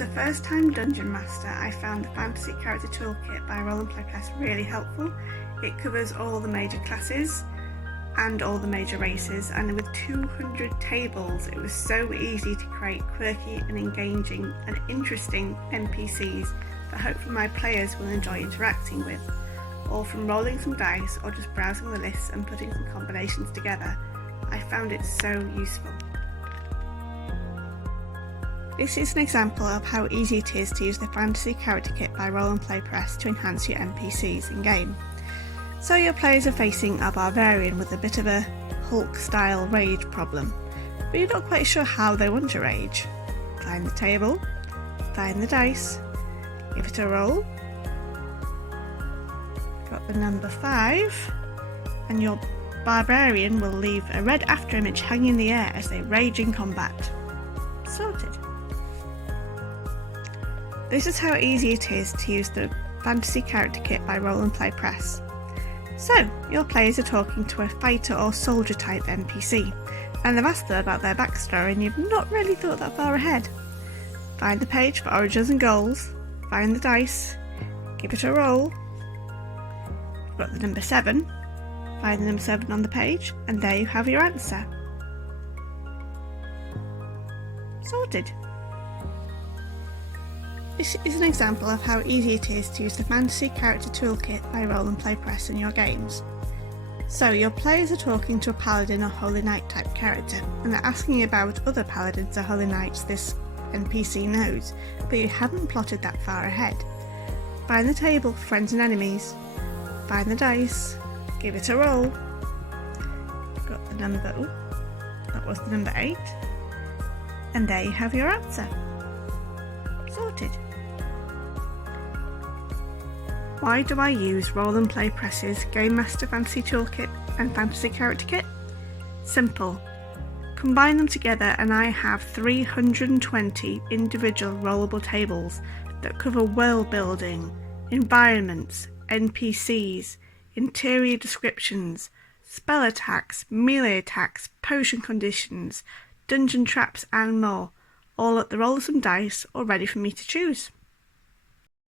As a first-time Dungeon Master, I found the Fantasy Character Toolkit by Roll & Play Press really helpful. It covers all the major classes and all the major races, and with 200 tables it was so easy to create quirky and engaging and interesting NPCs that hopefully my players will enjoy interacting with, all from rolling some dice or just browsing the lists and putting some combinations together. I found it so useful. This is an example of how easy it is to use the Fantasy Character Kit by Roll & Play Press to enhance your NPCs in-game. So your players are facing a barbarian with a bit of a Hulk-style rage problem, but you're not quite sure how they want to rage. Find the table, find the dice, give it a roll, got the number 5, and your barbarian will leave a red after image hanging in the air as they rage in combat. Sorted. This is how easy it is to use the Fantasy Character Kit by Roll & Play Press. So, your players are talking to a fighter or soldier type NPC, and they've asked them about their backstory and you've not really thought that far ahead. Find the page for origins and goals, find the dice, give it a roll, you've got the number 7, find the number 7 on the page, and there you have your answer. Sorted. This is an example of how easy it is to use the Fantasy Character Toolkit by Roll & Play Press in your games. So your players are talking to a Paladin or Holy Knight type character, and they're asking about other Paladins or Holy Knights this NPC knows, but you haven't plotted that far ahead. Find the table for friends and enemies, find the dice, give it a roll, got the number, that was the number 8, and there you have your answer. Sorted. Why do I use Roll & Play Press's Game Master Fantasy Toolkit and Fantasy Character Kit? Simple. Combine them together and I have 320 individual rollable tables that cover world building, environments, NPCs, interior descriptions, spell attacks, melee attacks, potion conditions, dungeon traps and more, all at the roll of some dice or ready for me to choose.